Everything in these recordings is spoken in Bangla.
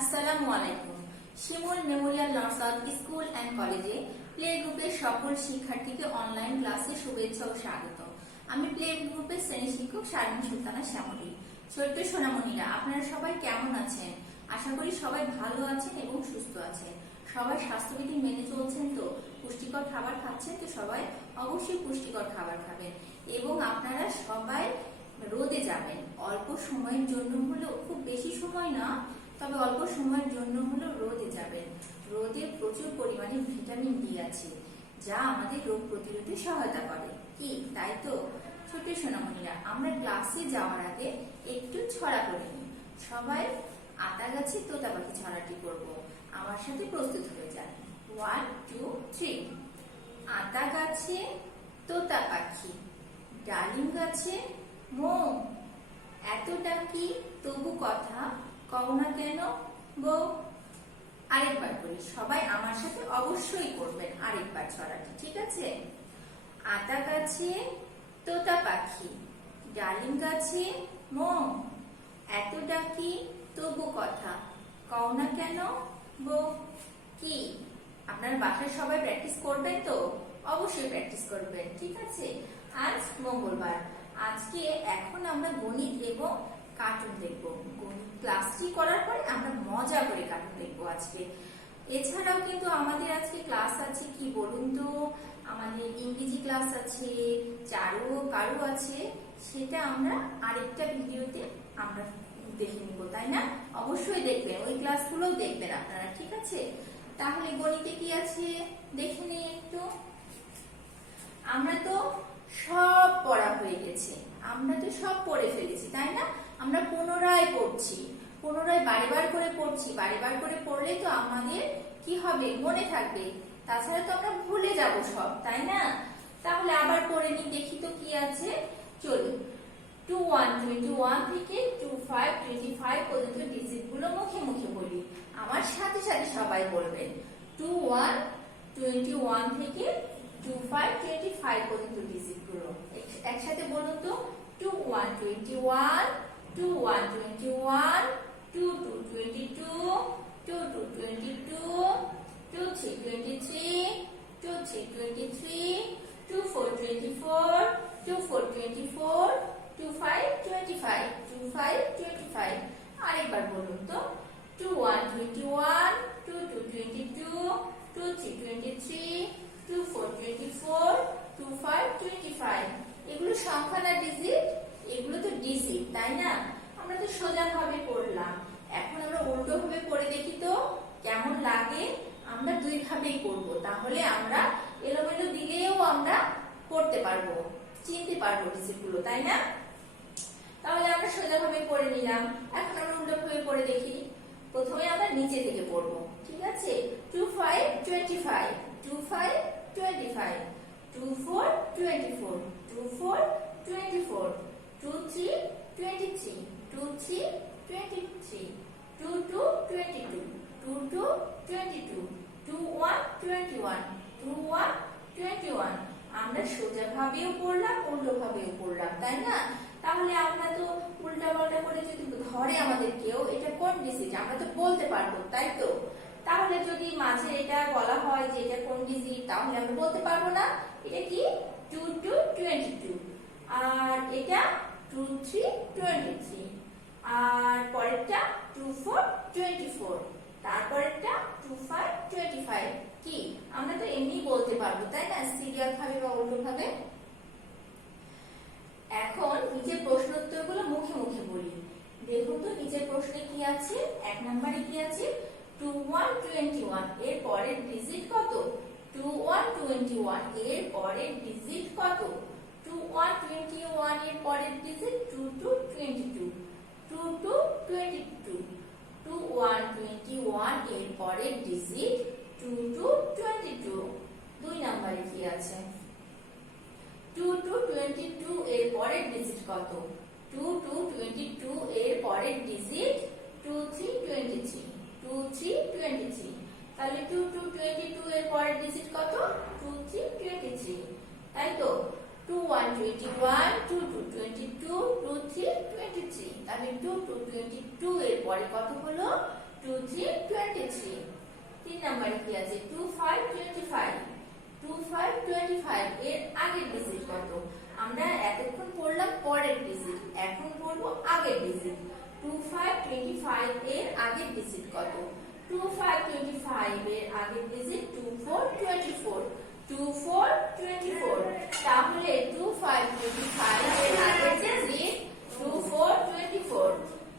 আসসালামু আলাইকুম। শিমুল মেমোরিয়াল নর্সাদ স্কুল অ্যান্ড কলেজে প্লে গ্রুপের সকল শিক্ষার্থীকে অনলাইন ক্লাসে শুভেচ্ছা ও স্বাগত। আমি প্লে গ্রুপের শ্রেণী শিক্ষক শারমিন সুলতানা শ্যামলী। ছোট্ট সোনামণিরা, আপনারা সবাই কেমন আছেন? আশা করি সবাই ভালো আছেন এবং সুস্থ আছেন। সবাই স্বাস্থ্যবিধি মেনে চলছেন তো? পুষ্টিকর খাবার খাচ্ছেন তো? সবাই অবশ্যই পুষ্টিকর খাবার খাবেন এবং আপনারা সবাই রোদে যাবেন। অল্প সময়ের জন্য হলেও, খুব বেশি সময় না, তবে অল্প সময়ের জন্য হলেও রোদে যাবেন। রোদে প্রচুর পরিমাণে ভিটামিন ডি আছে, যা আমাদের রোগ প্রতিরোধে সহায়তা করে। কি তাই তো? ছোট সোনামণিরা, আমরা ক্লাসে যাওয়ার আগে একটু ছড়া করে নিই। সবাই আতা গাছে তোতা পাখি ছড়াটি করব। আমার সাথে প্রস্তুত হয়ে যান। 1 2 3। আতা গাছে তোতা পাখি, ডালিম গাছে মৌ, এত ডাকি তবু কথা কও না কেন বউ। আরেকবার বলি, সবাই আমার সাথে অবশ্যই করবেন আরেকবার ছড়াটি, ঠিক আছে? আতা গাছে তোতা পাখি, ডালিম গাছে মৌ, এত ডাকি তবু কথা কও না কেন বউ। কি আপনার বাসায় সবাই প্র্যাকটিস করবেন তো? অবশ্যই প্র্যাকটিস করবেন, ঠিক আছে? আজ মঙ্গলবার, আজকে এখন আমরা গণিত এবং কার্টুন দেখব। গণিত ক্লাসটি করার পরে আমরা মজা করে কার্টুন দেখবো আজকে। এছাড়াও কিন্তু আমাদের আজকে ক্লাস আছে, কি বলুন তো, আমাদের ইংরেজি ক্লাস আছে, চারু কারু আছে। সেটা আমরা আরেকটা ভিডিওতে আমরা দেখে নিব, তাই না? অবশ্যই দেখবেন, ওই ক্লাসগুলোও দেখবেন আপনারা, ঠিক আছে? তাহলে গণিতে কি আছে দেখে নিই একটু। আমরা তো সব পড়া হয়ে গেছে, আমরা তো সব পড়ে ফেলেছি, তাই না? আমরা পুনরায় পড়ছি, পুনরায় বারবার করে পড়ছি। বারবার করে পড়লে তো আমাদের কি হবে, মনে থাকবে। তাছাড়া তো আমরা ভুলে যাব সব, তাই না? তাহলে আবার পড়ে নিই, দেখি তো কি আছে। চলুন, 21 21 থেকে 25 25 পর্যন্ত ডিজিট গুলো মুখে মুখে বলি। আমার সাথে সাথে সবাই বলবেন। 21 21 থেকে 25 25 পর্যন্ত ডিজিট গুলো একসাথে বলুন তো। 21 21, 21 21, 22 22, 22 22, 23 23, 23 23, 24 24, 24 24, 25 25, 25 25। আরেকবার বলুন তো। 21 21, 22 22, 23 23, 24 24, 25 25। এগুলো সংখ্যা না ডিজিট? এগুলো তো ডিজিট, তাই না? আমরা তো সোজা ভাবে পড়লাম, এখন আমরা উল্টো ভাবে পড়ে দেখি তো কেমন লাগে। আমরা দুই ভাবেই করব, তাহলে আমরা এলোমেলো দিলেও আমরা পড়তে পারবো, চিনতে পারবো ডিজিট গুলো, তাই না? তাহলে আমরা সোজা ভাবে পড়ে নিলাম, এখন আমরা উল্টো ভাবে পড়ে দেখি। প্রথমে আমরা নিচে থেকে পড়বো, ঠিক আছে? 25 25, 25 25, 24 24, 24 24, 23 23, 23 23, 22 22, 22 22, 21 21, 21 21। আমরা সোজা ভাবেও পড়লাম, উল্টো ভাবেও পড়লাম, তাই না? তাহলে আমরা তো উল্টা পাল্টা করে যদি ধরে আমাদের কেউ, এটা কোন ডিজিট আমরা তো বলতে পারবো, তাই তো? তাহলে যদি মাঝে এটা বলা হয় যে এটা কোন ডিজিট, তাহলে আমরা বলতে পারবো না। এটা কি? 22 22, আর এটা 23 23, আর পরেরটা 24 24, তারপরেরটা 25 25। কি আমরা তো এমনি বলতে পারবো, তাই না? সিরিয়াল ভাবে বা উল্টো ভাবে। এখন নিচের প্রশ্ন উত্তরগুলো মুখে মুখে বলি। দেখুন তো নিচের প্রশ্নে কি আছে। এক নম্বরে কি আছে? 21 21 এর পরের ডিজিট কত? 21 21 এর পরের ডিজিট কত? 21 21 এর পরের ডিজিট 22 22, 22 22, 21 21 এর পরের ডিজিট 22 22। দুই নম্বরে কি আছে? 22 22 এর পরের ডিজিট কত? 22 22 এর পরের ডিজিট 23 23, 23 23। তাহলে 22 22 এর পরের ডিজিট কত? 23 23, তাই তো? 21 21, 22 22, 23 23। তাহলে 22 22 এর পরে কত হলো? 2 3 23। 3 নম্বরে কি আছে 2 5 25। 2 5 25 এর আগের ডিজিট কত? আমরা এতক্ষণ পড়লাম পরের ডিজিট, এখন পড়বো আগের ডিজিট। 2 5 25 এর আগের ডিজিট কত? 2 5 25 এর আগের ডিজিট 2 4 24। 2 4 24। তাহলে 2 5 25 এর আগের ডিজিট 2 4 24।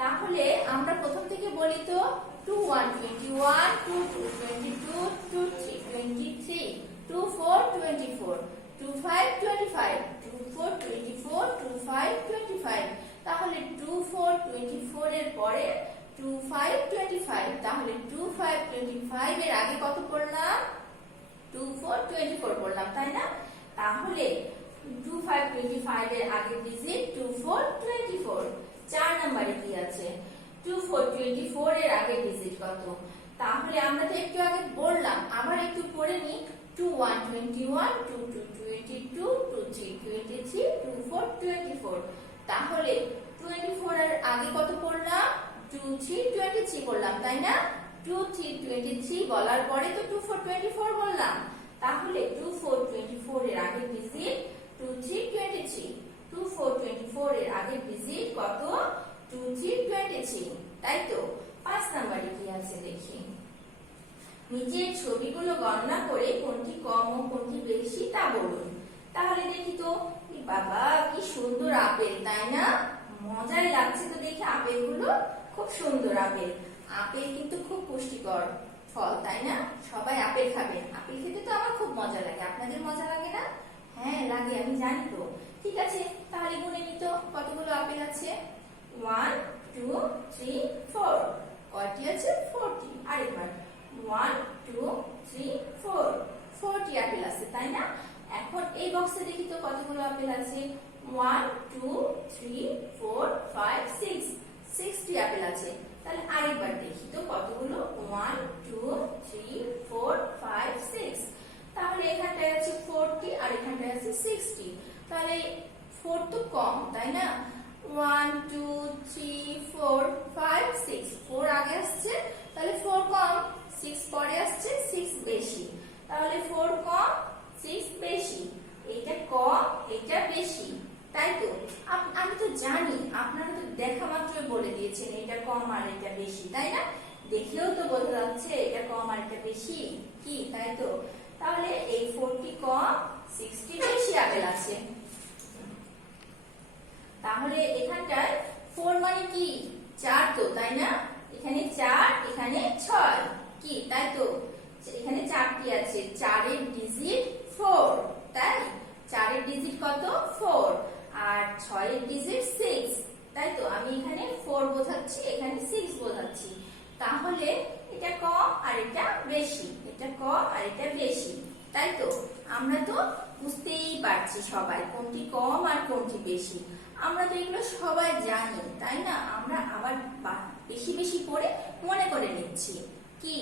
তাহলে আমরা প্রথম থেকে বলি তো 2 1 21, 2 2 22, 2 3 23, 2 4 24, 2 5 25, 2 4 24, 2 5 25। তাহলে 2 4 24 এর পরে 2 5 25। তাহলে 2 5 25 এর আগে কত পড়লাম? 2 4 24 পড়লাম, তাই না? তাহলে 2 5 25 এর আগের ডিজিট 2 4 24। 4 নম্বরে কি আছে 2 4 24 এর আগের ডিজিট কত? তাহলে আমরা তো একটু আগে বললাম, আবার একটু পড়ে নি। 2 1 21, 2 2 22, 2 3 23, 2 4 24। তাহলে 24 এর আগে কত পড়লাম? 2 3 23 পড়লাম, তাই না? 2 3 23 বলার পরে তো 2 4 24 বললাম। তাহলে 2 4 24 এর আগের ডিজিট 2 3 23। 2 4 24 এর আগের ডিজিট কত? 2 3 23, তাই তো? 5 নম্বরে কি আছে দেখি। নিচের ছবিগুলো গণনা করে কোনটি কম ও কোনটি বেশি তা বলুন। তাহলে দেখি তো, বাবা কি সুন্দর আপেল, তাই না? মজাই লাগছে তো দেখে আপেলগুলো, খুব সুন্দর আপেল। আপেল কিন্তু খুব পুষ্টিকর ফল, তাই না? সবাই আপেল খাবেন। আপেল খেতে তো আমার খুব মজা লাগে। আপনাদের মজা লাগে না? হ্যাঁ লাগে, আমি জানি তো। ঠিক আছে, তাহলে গুনে নিত কতগুলো আপেল আছে। 1 2 3 4। কয়টি আছে? 40। আরেকবার 1 2 3 4। 40 আপেল আছে, তাই না? এখন এই বক্সে দেখি তো কতগুলো আপেল আছে। 1 2 3 4 5 6। 60 আপেল আছে। তাহলে আরেকবার দেখি তো কতগুলো। 1 2 3 4 5 6। তাহলে এখানটায় আছে 40 আর এখানটায় আছে 60। তাহলে 4 তো কম, তাই না? 1 2 3 4 5 6। 4 আগে আসছে, তাহলে 4 কম। 6 পরে আসছে, 6 বেশি। তাহলে 4 কম 6 বেশি। এইটা কম, এইটা বেশি, তাই তো? আমি তো জানি, আপনারা তো দেখা মাত্রই বলে দিয়েছেন এটা কম আর এটা বেশি, তাই না? দেখলেও তো বোঝা যাচ্ছে এটা কম আর এটা বেশি, কি তাই তো? তাহলে এই 40 কম, 60 বেশি আপেল আছে। তাহলে এখানটায় 4 মানে কি? 4 তো, তাই না? এখানে 4, এখানে 6, কি তাই তো? এখানে 4টি আছে। 4 এর ডিজিট 4, তাই? 4 এর ডিজিট কত? 4। আর 6 এর ডিজিট 6, তাই তো? আমি এখানে 4 বোঝাচ্ছি, এখানে 6 বোঝাচ্ছি। তাহলে এটা কম আর এটা বেশি, এটা কম আর এটা বেশি, তাই তো? আমরা তো বুঝতেই পারছি সবাই কোনটি কম আর কোনটি বেশি। আমরা তো এগুলো সবাই জানি, তাই না? আমরা আবার বেশি বেশি পড়ে মনে করে নিচ্ছি, কি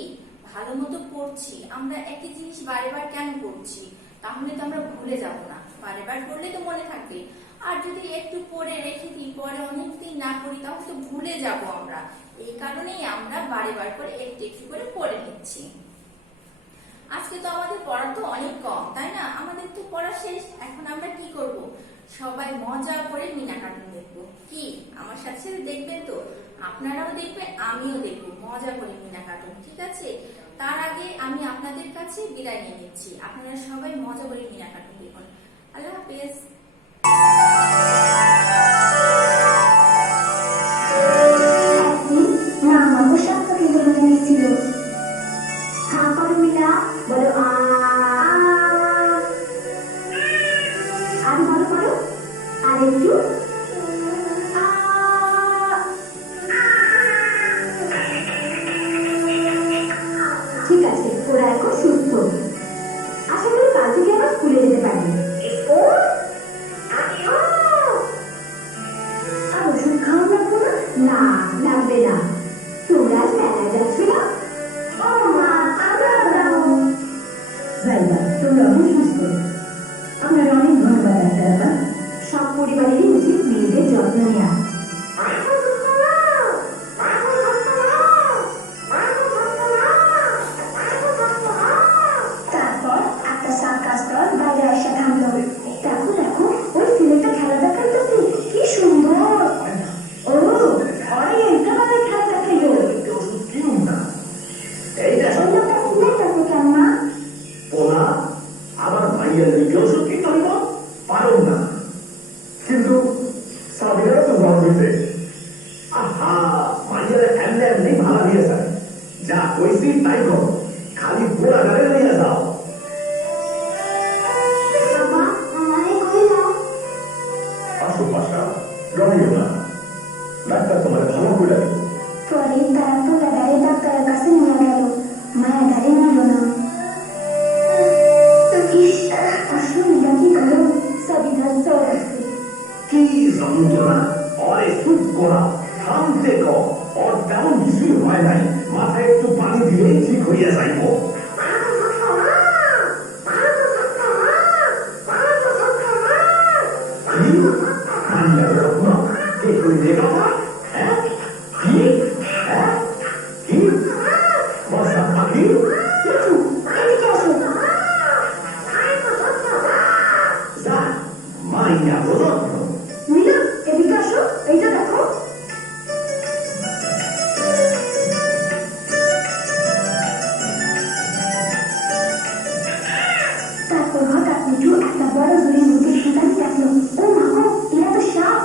ভালো মতো পড়ছি। আমরা একই জিনিস বারেবার কেন পড়ছি? তাহলে তো আমরা ভুলে যাব না। বারেবার পড়লে তো মনে থাকবে। আর যদি একটু পড়ে রেখে দিই, পরে অনেকদিন না পড়ি, তাহলে তো ভুলে যাব আমরা। এই কারণেই আমরা বারেবার করে একটু একটু করে পড়ে নিচ্ছি। আজকে তো আমাদের পড়া তো অনেক কম, তাই না? আমাদের তো পড়া শেষ। এখন আমরা কি করব? সবাই মজা করে মিনা কার্টুন দেখবো। কি আমার সাথে দেখবেন তো? আপনারাও দেখবেন, আমিও দেখবো মজা করে মিনা কার্টুন, ঠিক আছে? তার আগে আমি আপনাদের কাছে বিদায় নিয়ে নিচ্ছি। আপনারা সবাই মজা করে মিনা কার্টুন দেখুন। আল্লাহ হাফেজ। ঠিক আছে, তোরা এখন সুস্থ। আশা করি কাল থেকে আবার স্কুলে যেতে পারবি। কইছি তাই করো, খালি পোড়া গাড়ি লইয়া যাও। বাবা আমারে কই দাও আসো বাসা, ডরাইও না, ডাক্তার তোমার ভালো করে দেব। পরে তারা তো দাদারে ডাক্তারের কাছে নিয়ে গেল মায়া দাঁড়ে নিল না অসুবিধা কি করো সবিধা সব আছে কি যন্ত্রণা, অরে চুপ করা, শান্তে কর, ওর তেমন কিছুই হয় নাই, মাথায় একটু পানি দিলেই ঠিক হইয়া যাইব। কি? পানি লাগে রত্ন? কে করে দিয়ে কথা? হ্যাঁ? কি? হ্যাঁ? কি? বর্ষা পাখি? এদিকে আসো যা, মাইয়া যত্ন। মিনা এদিকে আসো এইটা দেখো তারপর হঠাৎ মিঠু একটা বড় জুড়ি মুরগির শিকারি দেখলো ও মা গো এরা তো সাপ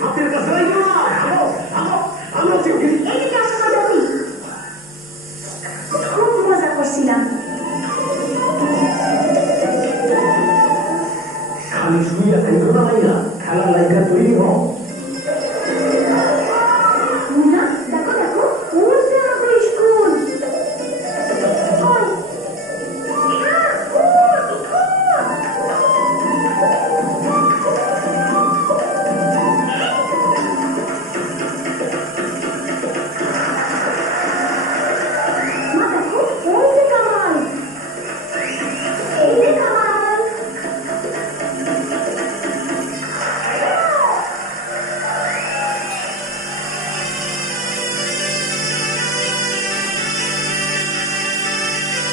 হাতের কাছে লাগবে না, ভালো, ভালো, ভালো চিঠি। এদিকে আসো না দাদি খুব মজা করছিলাম খালি শুইয়া থাকো না মাইয়া, খেলা লাইকা তৈরি হও। মিনা দেখো দেখো ওর যে আমাদের স্কুল ওই মা দেখো ওই যে কামাল এই যে কামাল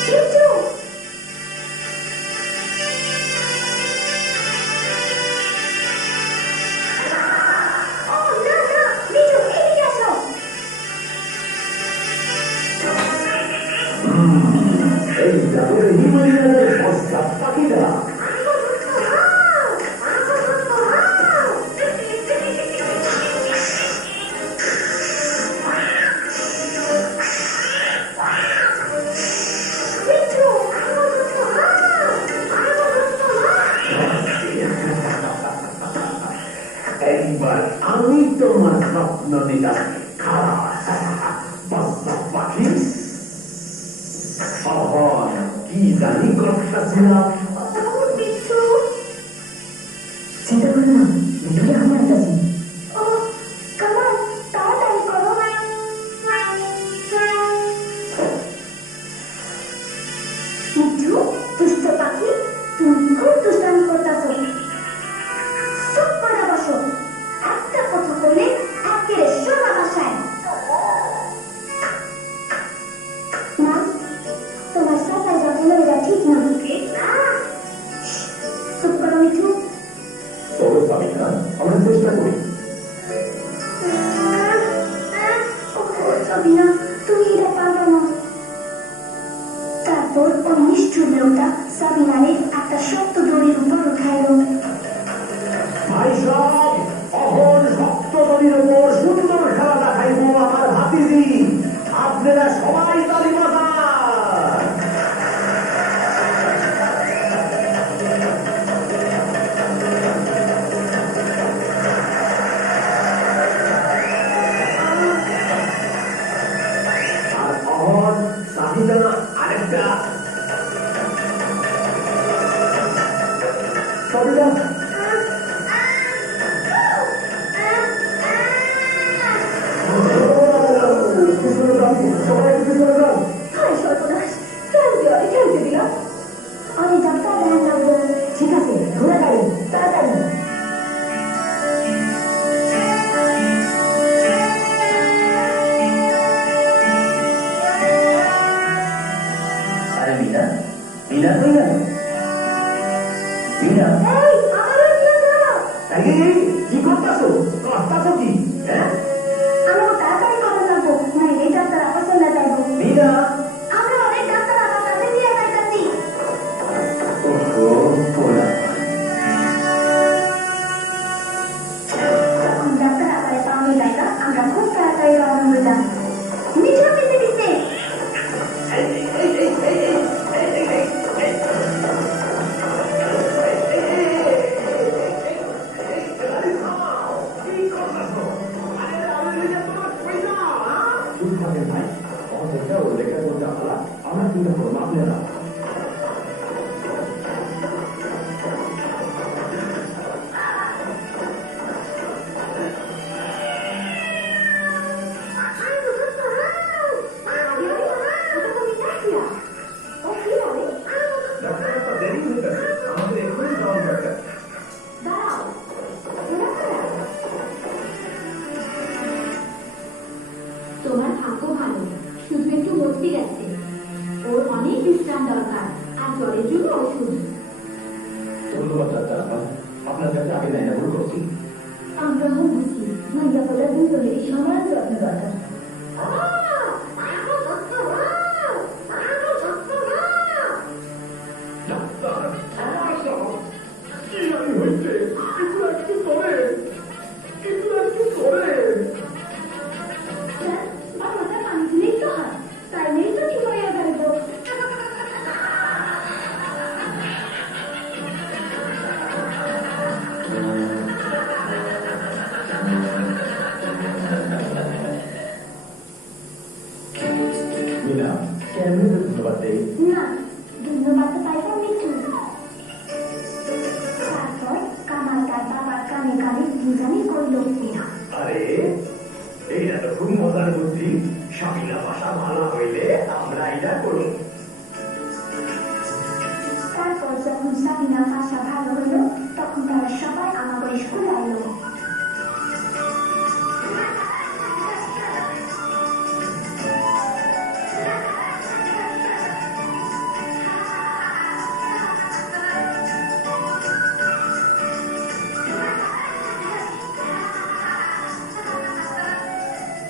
মিঠু ও না না মিঠু এদিকে আসো এই জাদুরে হিমালয়ের সস্তা পাখিটা। একবার আমি তোমার স্বপ্ন নিলাম, খারাপ বাচ্চা পাখি। অহন কি জানি করতেছিলাম। চিন্তা করো না মিঠুরে আমি আসতেছি ও কামাল তাড়াতাড়ি করো মিঠু দুষ্ট পাখি তুমি খুব দুষ্টামি করতেছো চুপ করে বসো একটা কথা বললে একেবারে সোজা ভাষায় মা তোমার সাফাই যখন এটা ঠিক না চুপ করো মিঠু তবে সাবিনা, আমরা চেষ্টা করি। সাবিনা তুমি এটা পারবে না তারপর ওই নিষ্ঠুর লোকটা সাবিনারে একটা শক্ত দড়ির উপর উঠাইল ভাই সব, অহন শক্ত দড়ির উপর সুন্দর খেলা দেখাইব আমার ভাতিজি। আপনারা সবাই তালি বাজান। আর অহন সাবিনা আরেকটা। সাবিনা হায় সর্বনাশ খেলতে দিলাম আমি ডাক্তার ভ্যান লাগবো ঠিক আছে ঘোরা গাড়ি তাড়াতাড়ি আরে মিনা, মিনা কই গেল? মিনা, এই আমারও নিয়ে যাও এই কি করতেছো? করতেছো কি? হ্যাঁ আমাকে তাড়াতাড়ি করা লাগবো মানে এই ডাক্তার আপসলে যাইবো মিনা, না মিঠা পেতে দিতে আমার চিন্তা করবো আপনারা দেরি হয়ে গেছে আমাদের এখনই যাওয়া দরকার তোমার ভাগ্য ভালো শুধু একটু ভর্তি গেছে ওর অনেক বিশ্রাম দরকার আর জ্বরের জন্য ওষুধ ধন্যবাদ চাচা আপনার কাছে আগে নেয় ভুল করছি আমরাও বুঝি মাইয়া বলে দুজনেরই সমান যত্ন দরকার আমাদের পানি দিলেই তো হয় তাই নেই তো ঠিক হয়ে গেল মিনা কেন ধন্যবাদ দেই না ধন্যবাদ তো পাইব মৃত্যু তারপর কামাল তার বাবার কানে কানে বুঝানি করল মিনা আরে এইটা তো খুব মজার বুদ্ধি স্বামীরা বাসা ভালো হইলে আমরা এটা করুন তারপর যখন সাবিনা ভাষা ভালো হলো তখন তারা সবাই আমাদের স্কুলে আইলো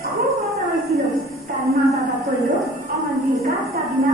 খুব মজা হয়েছিল তার মা বাবা বলল আমার মেয়েকা সাবিনা